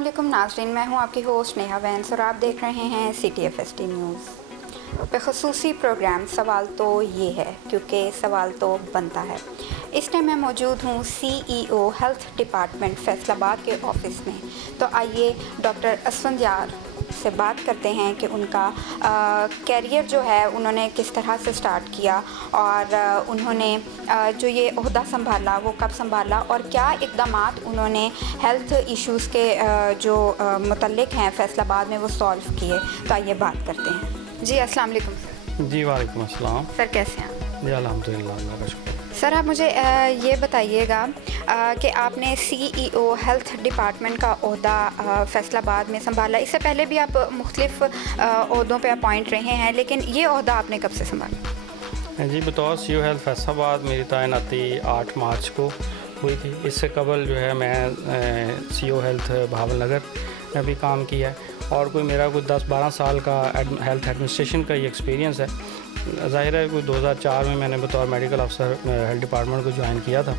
वालेकुम नाज़रीन, मैं हूं आपकी होस्ट नेहा वैंस और आप देख रहे हैं CTFST न्यूज़। बख़ुसूसी प्रोग्राम सवाल तो ये है क्योंकि सवाल तो बनता है। इस टाइम मैं मौजूद हूं CEO हेल्थ डिपार्टमेंट फैसलाबाद के ऑफ़िस में। तो आइए डॉक्टर असफंदयार से बात करते हैं कि उनका कैरियर जो है उन्होंने किस तरह से स्टार्ट किया और उन्होंने जो ये ओहदा संभाला वो कब संभाला और क्या इक़दामात उन्होंने हेल्थ इश्यूज़ के जो मुतल्लिक़ हैं फैसलाबाद में वो सॉल्व किए। तो आइए बात करते हैं। जी अस्सलाम वालेकुम सर। जी वालेकुम अस्सलाम। सर कैसे हैं? जी अल्हम्दुलिल्लाह, अल्लाह का शुक्र। सर आप मुझे ये बताइएगा कि आपने CEO हेल्थ डिपार्टमेंट का ओहदा फैसलाबाद में संभाला। इससे पहले भी आप मुख्तलिफ़ ओहदों पे अपॉइंट रहे हैं, लेकिन ये ओहदा आपने कब से संभाला? जी बतौर CEO हेल्थ फैसलाबाद मेरी तैनाती 8 मार्च को हुई थी। इससे कबल जो है मैं CEO हेल्थ भावलनगर में भी काम किया है और मेरा कोई 10-12 साल का हेल्थ एडमिनिस्ट्रेशन का ये एक्सपीरियंस है। ज़ाहिर है कोई 2004 में मैंने बतौर मेडिकल अफसर हेल्थ डिपार्टमेंट को ज्वाइन किया था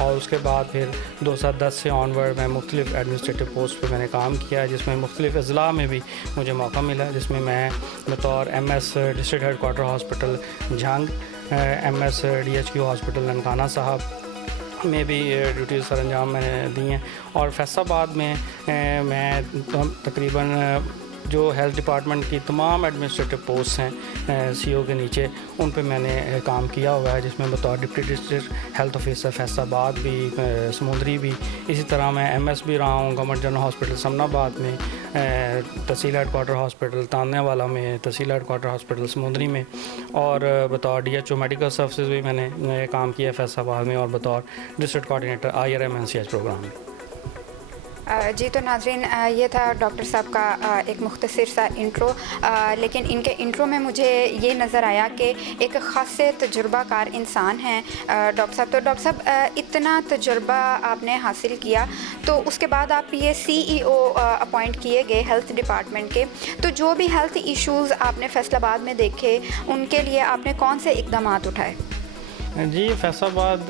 और उसके बाद फिर 2010 से ऑनवर्ड मैं मुख्तलिफ एडमिनिस्ट्रेटिव पोस्ट पे मैंने काम किया है, जिसमें मुख्तलिफ अज़ला में भी मुझे मौका मिला, जिसमें मैं बतौर MS district head quarter hospital Jhang, MS DHQ hospital Nankana साहब में भी ड्यूटीज़ सर अंजाम मैंने दी हैं और फैसलाबाद में मैं तकरीबन जो हेल्थ डिपार्टमेंट की तमाम एडमिनिस्ट्रेटिव पोस्ट हैं CEO के नीचे, उन पे मैंने काम किया हुआ है, जिसमें बतौर deputy district health officer Faisalabad भी, समुंदरी भी, इसी तरह मैं MS भी रहा हूँ गवर्नमेंट जनरल हॉस्पिटल समनाबाद में, तहसील हेड क्वार्टर हॉस्पिटल तान्यावाला में, तहसील हेड क्वार्टर हॉस्पिटल समुंदरी में और बतौर DHO मेडिकल सर्विसेज भी मैंने काम किया फैसलाबाद में और बतौर district coordinator IRM NCH programme में। जी तो नाज़रीन, ये था डॉक्टर साहब का एक मुख्तसर सा इंट्रो, लेकिन इनके इंट्रो में मुझे ये नज़र आया कि एक ख़ास तजुर्बाकार इंसान हैं डॉक्टर साहब। तो डॉक्टर साहब, इतना तजुर्बा आपने हासिल किया तो उसके बाद आप ये CEO अपॉइंट किए गए हेल्थ डिपार्टमेंट के, तो जो भी हेल्थ इश्यूज़ आपने फैसलाबाद में देखे उनके लिए आपने कौन से इक़दामात उठाए? जी फैसलाबाद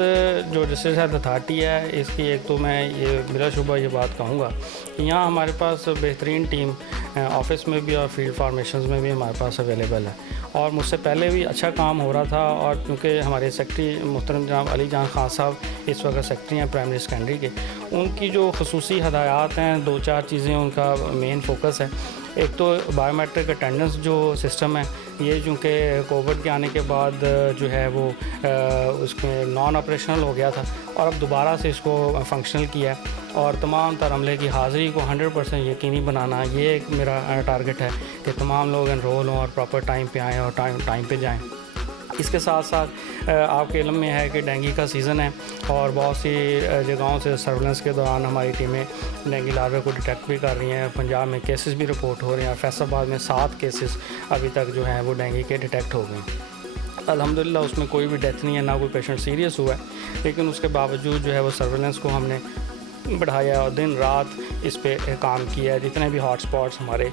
जो डिस्ट्रिक्ट हेल्थ अथॉरिटी है, इसकी एक तो मैं ये बिला शुबा ये बात कहूँगा कि यहाँ हमारे पास बेहतरीन टीम ऑफिस में भी और फील्ड फार्मेशंस में भी हमारे पास अवेलेबल है और मुझसे पहले भी अच्छा काम हो रहा था। और क्योंकि हमारे सेक्रेटरी मोहतरम जनाब अली जान खान साहब इस वक्त सेक्रेटरी हैं प्राइमरी सेकेंडरी के, उनकी जो खसूसी हदायत हैं 2-4 चीज़ें उनका मेन फोकस है। एक तो बायोमेट्रिक अटेंडेंस जो सिस्टम है, ये चूँकि कोविड के आने के बाद जो है वो उसमें नॉन ऑपरेशनल हो गया था और अब दोबारा से इसको फंक्शनल किया है और तमाम तर अमले की हाज़िरी को 100% यकीनी बनाना, ये एक मेरा टारगेट है कि तमाम लोग एनरोल हों और प्रॉपर टाइम पे आएँ और टाइम पे जाएँ। इसके साथ साथ आपके इल्म में है कि डेंगू का सीज़न है और बहुत सी जगहों से सर्वेलेंस के दौरान हमारी टीमें डेंगू लार्वे को डिटेक्ट भी कर रही हैं। पंजाब में केसेस भी रिपोर्ट हो रहे हैं और फैसलाबाद में 7 केसेस अभी तक जो हैं वो डेंगू के डिटेक्ट हो गए। अल्हम्दुलिल्लाह उसमें कोई भी डेथ नहीं है, ना कोई पेशेंट सीरियस हुआ है, लेकिन उसके बावजूद जो है वो सर्वेलेंस को हमने बढ़ाया और दिन रात इस पे काम किया है। जितने भी हॉट स्पॉट्स हमारे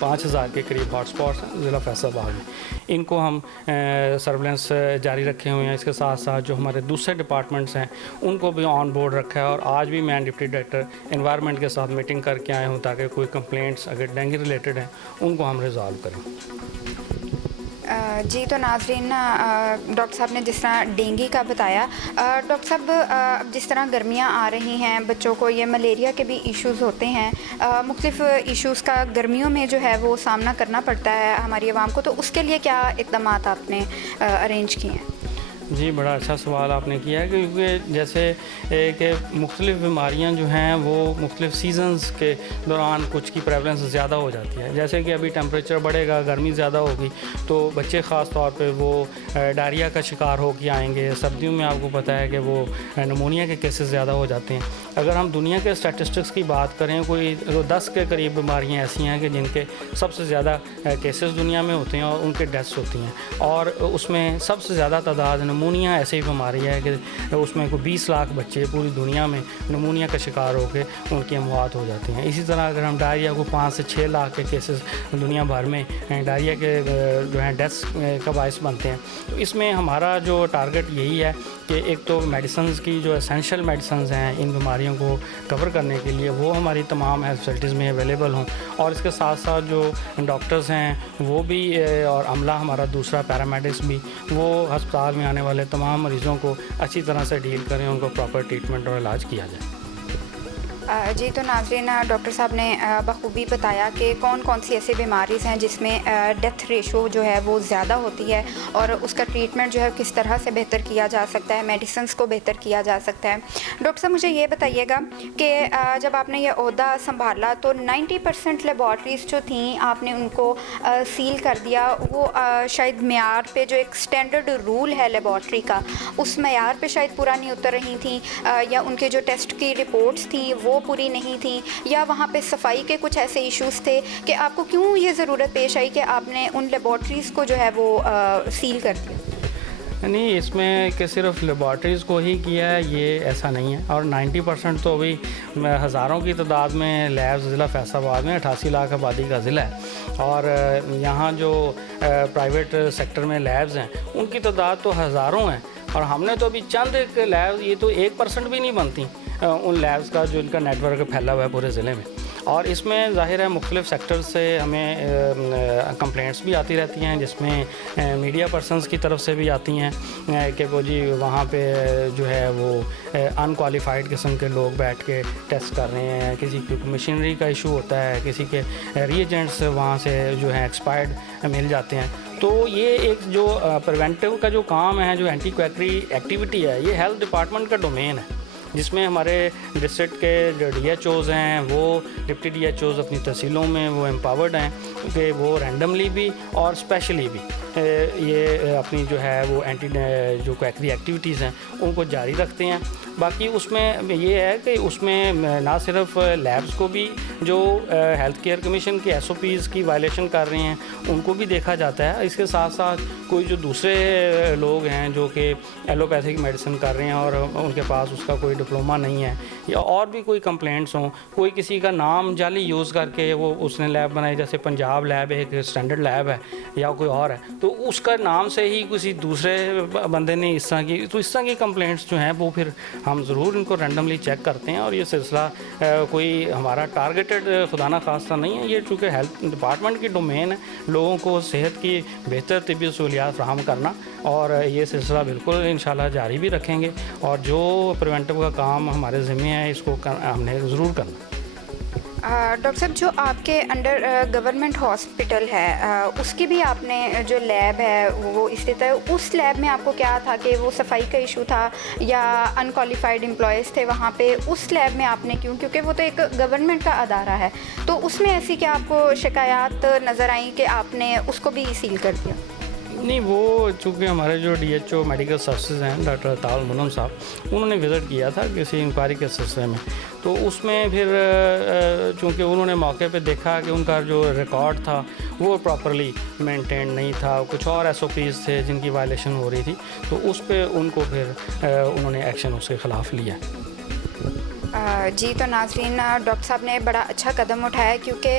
5000 के करीब हॉट स्पॉट्स हैं ज़िला फैसलाबाद में, इनको हम सर्वेलेंस जारी रखे हुए हैं। इसके साथ साथ जो हमारे दूसरे डिपार्टमेंट्स हैं उनको भी ऑन बोर्ड रखा है और आज भी मैं डिप्टी डायरेक्टर एनवायरनमेंट के साथ मीटिंग करके आया हूँ ताकि कोई कंप्लेंट्स अगर डेंगू रिलेटेड हैं उनको हम रिजॉल्व करें। जी तो नाज़रीन, डॉक्टर साहब ने जिस तरह डेंगू का बताया, डॉक्टर साहब जिस तरह गर्मियाँ आ रही हैं, बच्चों को ये मलेरिया के भी इश्यूज़ होते हैं, मुख्तलिफ़ इश्यूज़ का गर्मियों में जो है वो सामना करना पड़ता है हमारी आवाम को, तो उसके लिए क्या इक़दामात आपने अरेंज किए हैं? जी बड़ा अच्छा सवाल आपने किया है, क्योंकि जैसे कि मुख्तलिफ़ बीमारियां जो हैं वो मुख्तलिफ़ सीज़न्स के दौरान कुछ की प्रेवलेंस ज़्यादा हो जाती है। जैसे कि अभी टेम्परेचर बढ़ेगा, गर्मी ज़्यादा होगी तो बच्चे ख़ास तौर पे वो डायरिया का शिकार हो के आएंगे। सर्दियों में आपको पता है कि वो नमूनिया के केसेस ज़्यादा हो जाते हैं। अगर हम दुनिया के स्टैटिस्टिक्स की बात करें, कोई 10 के करीब बीमारियाँ ऐसी हैं कि जिनके सबसे ज़्यादा केसेस दुनिया में होते हैं और उनके डेथ्स होती हैं और उसमें सबसे ज़्यादा तादाद नमूनिया ऐसी बीमारी है कि उसमें कोई 20 लाख बच्चे पूरी दुनिया में नमूनिया का शिकार होकर उनकी अमवात हो जाती हैं। इसी तरह अगर हम डायरिया को 5 से 6 लाख के केसेस दुनिया भर में डायरिया के जो हैं डेथ्स का बायस बनते हैं। तो इसमें हमारा जो टारगेट यही है कि एक तो मेडिसिन्स की जो एसेंशियल मेडिसिन्स हैं इन बीमारियों को कवर करने के लिए वो हमारी तमाम हेल्थ फैसिलिटीज़ में अवेलेबल हों, और इसके साथ साथ जो डॉक्टर्स हैं वो भी और अमला हमारा दूसरा पैरामेडिक्स भी वो अस्पताल में आने वाले तमाम मरीज़ों को अच्छी तरह से डील करें, उनको प्रॉपर ट्रीटमेंट और इलाज किया जाए। जी, तो नाज़रीन, डॉक्टर साहब ने बखूबी बताया कि कौन कौन सी ऐसी बीमारीज़ हैं जिसमें डेथ रेशो जो है वो ज़्यादा होती है और उसका ट्रीटमेंट जो है किस तरह से बेहतर किया जा सकता है, मेडिसिन्स को बेहतर किया जा सकता है। डॉक्टर साहब, मुझे ये बताइएगा कि जब आपने ये ओहदा संभाला तो 90% लेबॉर्ट्रीज़ जो थी आपने उनको सील कर दिया। वो शायद मेयार पे जो एक स्टैंडर्ड रूल है लेबॉर्ट्री का, उस मेयार पे शायद पूरा नहीं उतर रही थी, या उनके जो टेस्ट की रिपोर्ट्स थी वो पूरी नहीं थी, या वहाँ पे सफाई के कुछ ऐसे इश्यूज़ थे कि आपको क्यों ये ज़रूरत पेश आई कि आपने उन लेबॉर्ट्रीज़ को जो है वो सील कर दिया? नहीं, इसमें कि सिर्फ लेबॉर्ट्रीज़ को ही किया है ये ऐसा नहीं है, और 90% तो अभी हज़ारों की तादाद में लैब्स ज़िला फैसलाबाद में 88 लाख आबादी का ज़िला है, और यहाँ जो प्राइवेट सेक्टर में लैब्स हैं उनकी तादाद तो हज़ारों हैं, और हमने तो अभी चंद लैब्स, ये तो 1% भी नहीं बनती उन लैब्स का जो इनका नेटवर्क फैला हुआ है पूरे ज़िले में। और इसमें ज़ाहिर है मुख्तलिफ़ सेक्टर से हमें कंप्लेंट्स भी आती रहती हैं, जिसमें मीडिया पर्सनस की तरफ से भी आती हैं कि वो जी वहाँ पे जो है वो अनक्वालिफाइड किस्म के लोग बैठ के टेस्ट कर रहे हैं, किसी की मशीनरी का इशू होता है, किसी के रीएजेंट्स वहाँ से जो है एक्सपायर्ड मिल जाते हैं। तो ये एक जो प्रिवेंटिव का जो काम है, जो एंटी क्वैकरी एक्टिविटी है, ये हेल्थ डिपार्टमेंट का डोमेन है, जिसमें हमारे डिस्ट्रिक्ट के जो DHOs हैं वो डिप्टी DHOs अपनी तहसीलों में वो एम्पावर्ड हैं कि वो रैंडमली भी और स्पेशली भी ये अपनी जो है वो एंटी जो क्वैकरी एक्टिविटीज़ हैं उनको जारी रखते हैं। बाकी उसमें ये है कि उसमें ना सिर्फ लैब्स को भी जो हेल्थ केयर कमीशन की SOPs की वायलेशन कर रहे हैं उनको भी देखा जाता है, इसके साथ साथ कोई जो दूसरे लोग हैं जो कि एलोपैथिक मेडिसिन कर रहे हैं और उनके पास उसका कोई डिप्लोमा नहीं है, या और भी कोई कंप्लेंट्स हों, कोई किसी का नाम जाली यूज़ करके वो उसने लैब बनाई, जैसे पंजाब लैब एक स्टैंडर्ड लैब है या कोई और है, तो उसका नाम से ही किसी दूसरे बंदे ने इस तरह की कंप्लेंट्स जो हैं वो फिर हम ज़रूर इनको रैंडमली चेक करते हैं। और ये सिलसिला कोई हमारा टारगेटेड खुदा ना खास्ता नहीं है, ये चूँकि हेल्थ डिपार्टमेंट की डोमेन है, लोगों को सेहत की बेहतर तिब्बी सहूलियात फराहम करना, और ये सिलसिला बिल्कुल इंशाल्लाह जारी भी रखेंगे, और जो प्रिवेंटिव का काम हमारे ज़िम्मे है इसको हमने ज़रूर करना। डॉक्टर साहब, जो आपके अंडर गवर्नमेंट हॉस्पिटल है उसकी भी आपने जो लैब है वो स्थित है, उस लैब में आपको क्या था कि वो सफाई का इशू था या अनक्वालिफाइड एम्प्लॉयज़ थे वहाँ पे, उस लैब में आपने क्यों, क्योंकि वो तो एक गवर्नमेंट का अदारा है, तो उसमें ऐसी क्या आपको शिकायत नज़र आई कि आपने उसको भी सील कर दिया? नहीं, वो चूँकि हमारे जो DHO मेडिकल सर्विसेज हैं डॉक्टर ताल मुनम साहब, उन्होंने विज़िट किया था किसी इंक्वायरी के सिलसिले में, तो उसमें फिर चूँकि उन्होंने मौके पे देखा कि उनका जो रिकॉर्ड था वो प्रॉपरली मेंटेन नहीं था, कुछ और SOPs थे जिनकी वायलेशन हो रही थी, तो उस पर उनको फिर उन्होंने एक्शन उसके ख़िलाफ़ लिया। जी, तो नाज़रीन, डॉक्टर साहब ने बड़ा अच्छा कदम उठाया, क्योंकि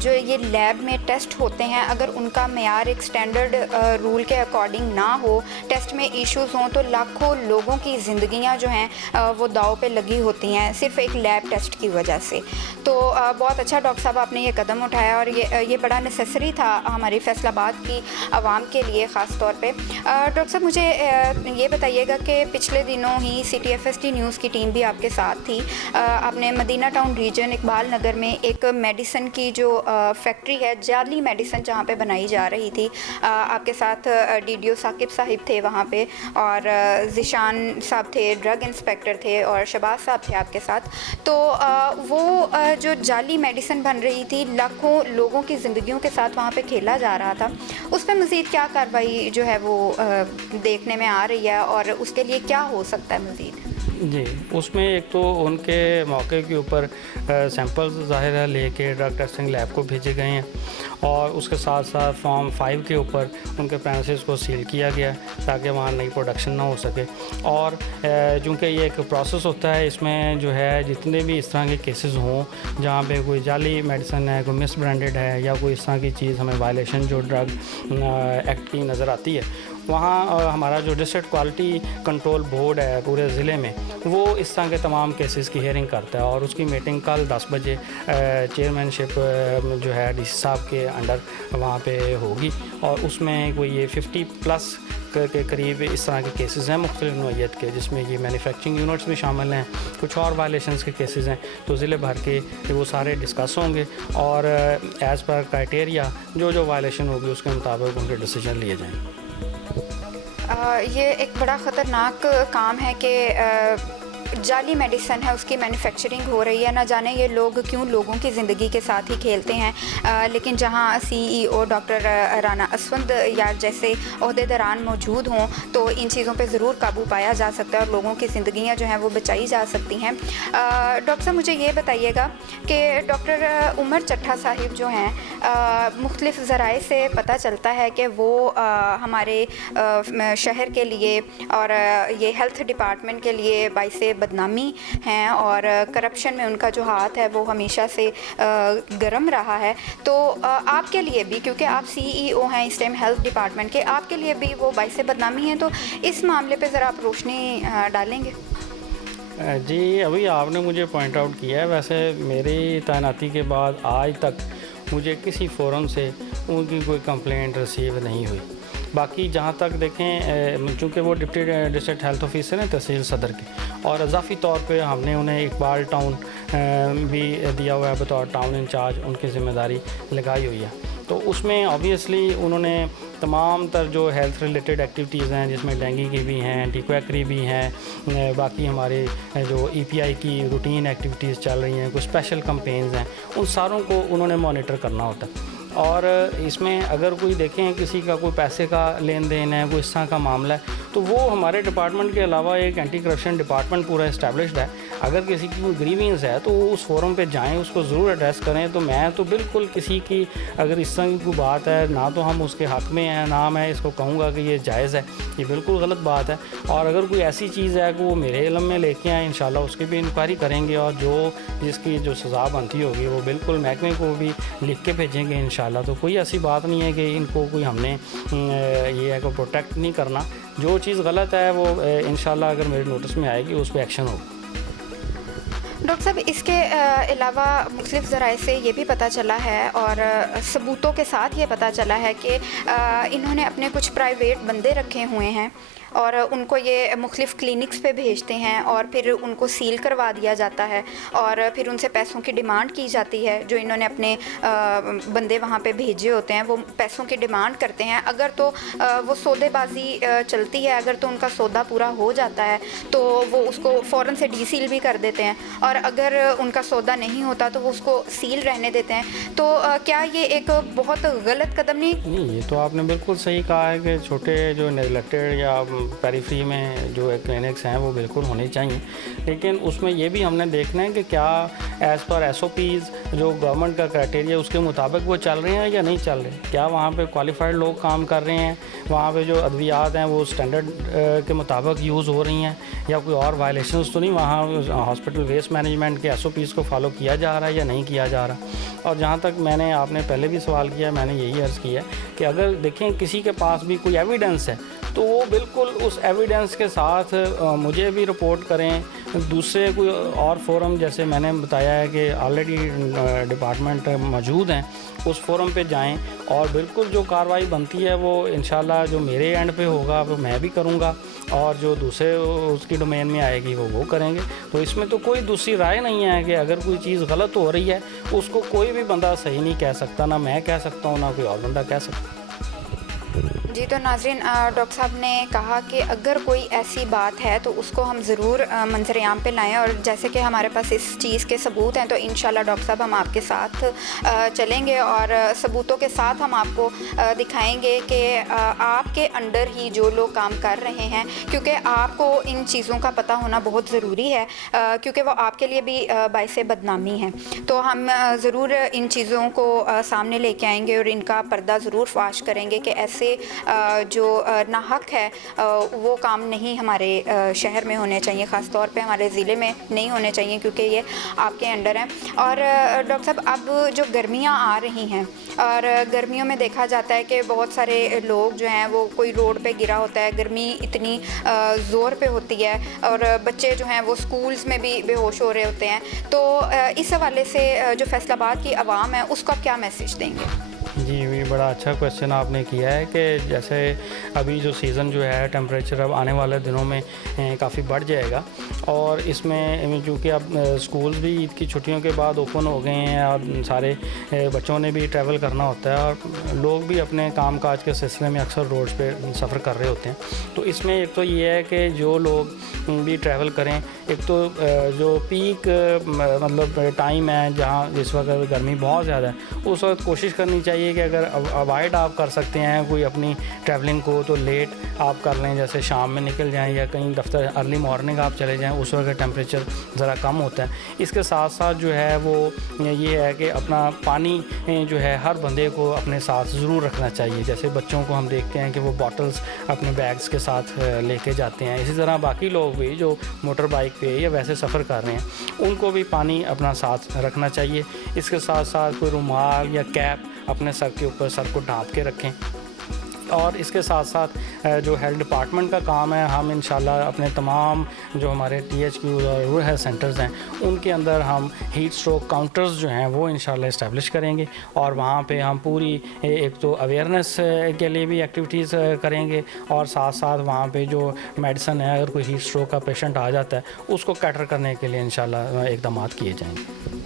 जो ये लैब में टेस्ट होते हैं अगर उनका मेयार एक स्टैंडर्ड रूल के अकॉर्डिंग ना हो, टेस्ट में इश्यूज़ हों, तो लाखों लोगों की ज़िंदगियां जो हैं वो दाव पे लगी होती हैं सिर्फ एक लैब टेस्ट की वजह से। तो बहुत अच्छा डॉक्टर साहब आपने ये कदम उठाया, और ये बड़ा नेसेसरी था हमारी फैसलाबाद की आवाम के लिए ख़ास तौर पे। डॉक्टर साहब, मुझे ये बताइएगा कि पिछले दिनों ही CTFST न्यूज़ की टीम भी आपके साथ थी, आपने मदीना टाउन रीजन इकबाल नगर में एक मेडिसिन की जो फैक्ट्री है, जाली मेडिसिन जहाँ पे बनाई जा रही थी, आपके साथ DDO साकिब साहिब थे वहाँ पे, और ज़िशान साहब थे, ड्रग इंस्पेक्टर थे, और शबाज साहब थे आपके साथ। तो वो जो जाली मेडिसिन बन रही थी, लाखों लोगों की ज़िंदगियों के साथ वहाँ पे खेला जा रहा था, उस पर मज़ीद क्या कार्रवाई जो है वो देखने में आ रही है, और उसके लिए क्या हो सकता है मज़ीद? जी, उसमें एक तो उनके मौके के ऊपर सैंपल्स ज़ाहिर है लेके ड्रग टेस्टिंग लैब को भेजे गए हैं और उसके साथ साथ फॉर्म 5 के ऊपर उनके प्रेमिसेस को सील किया गया ताकि वहाँ नई प्रोडक्शन ना हो सके। और चूँकि ये एक प्रोसेस होता है, इसमें जो है जितने भी इस तरह के केसेस हों जहाँ पे कोई जाली मेडिसिन है, कोई मिस ब्रांडेड है या कोई इस तरह की चीज़ हमें वायलेशन जो ड्रग एक्ट की नज़र आती है, वहाँ हमारा जो डिस्ट्रिक्ट क्वालिटी कंट्रोल बोर्ड है पूरे ज़िले में वो इस तरह के तमाम केसेस की हियरिंग करता है और उसकी मीटिंग कल 10 बजे चेयरमैनशिप जो है डीसी साहब के अंडर वहाँ पे होगी और उसमें कोई ये 50+ के करीब इस तरह के केसेस हैं मुख्तलिफ नौइयत के, जिसमें ये मैन्युफैक्चरिंग यूनिट्स भी शामिल हैं, कुछ और वायलेशंस के केसेस हैं। तो ज़िले भर के वो सारे डिस्कस होंगे और एज़ पर क्राइटेरिया जो वायलेशन होगी उसके मुताबिक उनके डिसीजन लिए जाएंगे। ये एक बड़ा ख़तरनाक काम है कि जाली मेडिसिन है उसकी मैन्युफैक्चरिंग हो रही है। ना जाने ये लोग क्यों लोगों की ज़िंदगी के साथ ही खेलते हैं। लेकिन जहां CEO डॉक्टर राना असवंद यार जैसे ओहदेदारान मौजूद हों तो इन चीज़ों पे ज़रूर काबू पाया जा सकता है और लोगों की ज़िंदगियां जो हैं वो बचाई जा सकती हैं। डॉक्टर साहब मुझे ये बताइएगा कि डॉक्टर उमर चट्ठा साहिब जो हैं मुख्तलिफ़ ज़राए से पता चलता है कि वो हमारे शहर के लिए और ये हेल्थ डिपार्टमेंट के लिए बाइसे बदनामी हैं और करप्शन में उनका जो हाथ है वो हमेशा से गर्म रहा है। तो आपके लिए भी, क्योंकि आप CEO हैं इस टाइम हेल्थ डिपार्टमेंट के, आपके लिए भी वो बाइसे बदनामी है, तो इस मामले पे ज़रा आप रोशनी डालेंगे? जी, अभी आपने मुझे पॉइंट आउट किया है। वैसे मेरी तैनाती के बाद आज तक मुझे किसी फोरम से उनकी कोई कंप्लेंट रिसीव नहीं हुई। बाकी जहाँ तक देखें, चूँकि वो डिप्टी डिस्ट्रिक्ट हेल्थ ऑफिसर हैं तहसील सदर के, और इजाफी तौर पे हमने उन्हें इकबाल टाउन भी दिया हुआ है बतौर टाउन इंचार्ज, उनकी ज़िम्मेदारी लगाई हुई है। तो उसमें ऑब्वियसली उन्होंने तमाम तर जो हेल्थ रिलेटेड एक्टिविटीज़ हैं जिसमें डेंगू की भी हैं, एंटीक्वैकरी भी हैं, बाकी हमारे जो EPI की रूटीन एक्टिविटीज़ चल रही हैं, कुछ स्पेशल कैंपेन्स हैं, उन सारों को उन्होंने मॉनिटर करना होता है। और इसमें अगर कोई देखें किसी का कोई पैसे का लेन देन है, कोई इस तरह का मामला है, तो वो हमारे डिपार्टमेंट के अलावा एक एंटी करप्शन डिपार्टमेंट पूरा इस्टेब्लिश्ड है। अगर किसी की कोई ग्रीविंस है तो वो उस फोरम पे जाएं, उसको ज़रूर एड्रेस करें। तो मैं तो बिल्कुल किसी की अगर इस तरह की कोई बात है, ना तो हम उसके हक़ में हैं, ना मैं इसको कहूँगा कि ये जायज़ है, ये बिल्कुल गलत बात है। और अगर कोई ऐसी चीज़ है कि वो मेरे इल्म में लेके आए, इंशाल्लाह उसकी भी इंक्वायरी करेंगे और जिसकी जो सज़ा बनती होगी वो बिल्कुल महकमे को भी लिख के भेजेंगे इंशाल्लाह। तो कोई ऐसी बात नहीं है कि इनको कोई हमने ये है कि प्रोटेक्ट नहीं करना। जो चीज़ गलत है वो इंशाल्लाह अगर मेरे नोटिस में आएगी उस पर एक्शन होगा। डॉक्टर साहब, इसके अलावा मुख्तलिफ़ ज़राए से ये भी पता चला है और सबूतों के साथ ये पता चला है कि इन्होंने अपने कुछ प्राइवेट बंदे रखे हुए हैं और उनको ये मुख्तलिफ़ क्लिनिक्स पे भेजते हैं और फिर उनको सील करवा दिया जाता है और फिर उनसे पैसों की डिमांड की जाती है। जो इन्होंने अपने बंदे वहाँ पे भेजे होते हैं वो पैसों की डिमांड करते हैं। अगर तो वो सौदेबाजी चलती है, अगर तो उनका सौदा पूरा हो जाता है तो वो उसको फ़ौरन से डीसील भी कर देते हैं, और अगर उनका सौदा नहीं होता तो वो उसको सील रहने देते हैं। तो क्या ये एक बहुत गलत कदम नहीं? ये तो आपने बिल्कुल सही कहा है कि छोटे जो नेगलेक्टेड या पेरिफेरी में जो क्लिनिक्स हैं वो बिल्कुल होने चाहिए, लेकिन उसमें ये भी हमने देखना है कि क्या एज़ पर SOPs जो गवर्नमेंट का क्राइटेरिया उसके मुताबिक वो चल रहे हैं या नहीं चल रहे। क्या वहाँ पे क्वालिफाइड लोग काम कर रहे हैं, वहाँ पे जो अद्वियात हैं वो स्टैंडर्ड के मुताबिक यूज़ हो रही हैं, या कोई और वायलेशंस तो नहीं वहाँ हॉस्पिटल वेस्ट मैनेजमेंट के SOPs को फॉलो किया जा रहा है या नहीं किया जा रहा। और जहाँ तक मैंने आपने पहले भी सवाल किया, मैंने यही अर्ज़ किया कि अगर देखें किसी के पास भी कोई एविडेंस है तो वो बिल्कुल उस एविडेंस के साथ मुझे भी रिपोर्ट करें। दूसरे कोई और फोरम, जैसे मैंने बताया है कि ऑलरेडी डिपार्टमेंट मौजूद हैं, उस फोरम पे जाएं और बिल्कुल जो कार्रवाई बनती है वो इंशाल्लाह जो मेरे एंड पे होगा वो मैं भी करूँगा और जो दूसरे उसकी डोमेन में आएगी वो करेंगे। तो इसमें तो कोई दूसरी राय नहीं है कि अगर कोई चीज़ गलत हो रही है उसको कोई भी बंदा सही नहीं कह सकता, ना मैं कह सकता हूँ ना कोई और बंदा कह सकता। जी, तो नाज़रीन, डॉक्टर साहब ने कहा कि अगर कोई ऐसी बात है तो उसको हम ज़रूर मंज़र-ए-आम पे लाएँ, और जैसे कि हमारे पास इस चीज़ के सबूत हैं तो इंशाल्लाह डॉक्टर साहब हम आपके साथ चलेंगे और सबूतों के साथ हम आपको दिखाएंगे कि आपके अंडर ही जो लोग काम कर रहे हैं, क्योंकि आपको इन चीज़ों का पता होना बहुत ज़रूरी है, क्योंकि वो आपके लिए भी बाइसे बदनामी है। तो हम ज़रूर इन चीज़ों को सामने लेके आएंगे और इनका पर्दा ज़रूर फाश करेंगे कि ऐसे जो नाहक है वो काम नहीं हमारे शहर में होने चाहिए, ख़ास तौर पे हमारे ज़िले में नहीं होने चाहिए, क्योंकि ये आपके अंडर हैं। और डॉक्टर साहब, अब जो गर्मियाँ आ रही हैं और गर्मियों में देखा जाता है कि बहुत सारे लोग जो हैं वो कोई रोड पे गिरा होता है, गर्मी इतनी ज़ोर पे होती है और बच्चे जो हैं वो स्कूल्स में भी बेहोश हो रहे होते हैं। तो इस हवाले से जो फैसलाबाद की आवाम है उसको क्या मैसेज देंगे? जी, ये बड़ा अच्छा क्वेश्चन आपने किया है कि जैसे अभी जो सीज़न जो है टेम्परेचर अब आने वाले दिनों में काफ़ी बढ़ जाएगा, और इसमें चूँकि अब स्कूल्स भी ईद की छुट्टियों के बाद ओपन हो गए हैं और सारे बच्चों ने भी ट्रैवल करना होता है और लोग भी अपने काम काज के सिलसिले में अक्सर रोड्स पे सफ़र कर रहे होते हैं। तो इसमें एक तो ये है कि जो लोग भी ट्रैवल करें, एक तो जो पीक मतलब टाइम है जहाँ जिस वक्त गर्मी बहुत ज़्यादा है, उस वक्त कोशिश करनी चाहिए कि अगर अवॉइड आप कर सकते हैं कोई अपनी ट्रैवलिंग को तो लेट आप कर लें, जैसे शाम में निकल जाएं या कहीं दफ्तर अर्ली मॉर्निंग आप चले जाएं, उस वक्त टेम्परेचर ज़रा कम होता है। इसके साथ साथ जो है वो ये है कि अपना पानी जो है हर बंदे को अपने साथ ज़रूर रखना चाहिए। जैसे बच्चों को हम देखते हैं कि वो बॉटल्स अपने बैग्स के साथ लेके जाते हैं, इसी तरह बाकी लोग भी जो मोटर बाइक पे या वैसे सफ़र कर रहे हैं उनको भी पानी अपना साथ रखना चाहिए। इसके साथ साथ कोई रुमाल या कैप अपने सर के ऊपर सर को ढाँप के रखें। और इसके साथ साथ जो हेल्थ डिपार्टमेंट का काम है, हम इंशाल्लाह अपने तमाम जो हमारे THQ और रूरल हेल्थ सेंटर्स हैं उनके अंदर हम हीट स्ट्रोक काउंटर्स जो हैं वो इंशाल्लाह इस्टेब्लिश करेंगे और वहाँ पे हम पूरी एक तो अवेयरनेस के लिए भी एक्टिविटीज़ करेंगे और साथ साथ वहाँ पे जो मेडिसन है, अगर कोई हीट स्ट्रोक का पेशेंट आ जाता है उसको कैटर करने के लिए इंशाल्लाह इक़दाम किए जाएंगे।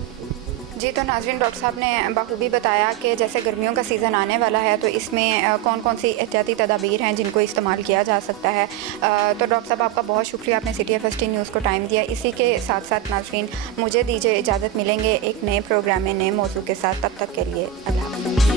जी, तो नाज़रीन, डॉक्टर साहब ने बखूबी बताया कि जैसे गर्मियों का सीज़न आने वाला है तो इसमें कौन कौन सी एहतियाती तदाबीर हैं जिनको इस्तेमाल किया जा सकता है। तो डॉक्टर साहब, आपका बहुत शुक्रिया, आपने CTFST न्यूज़ को टाइम दिया। इसी के साथ साथ नाज़रीन, मुझे दीजिए इजाज़त, मिलेंगे एक नए प्रोग्राम में नए मौजू के साथ। तब तक के लिए अल्लाह हाफ़िज़।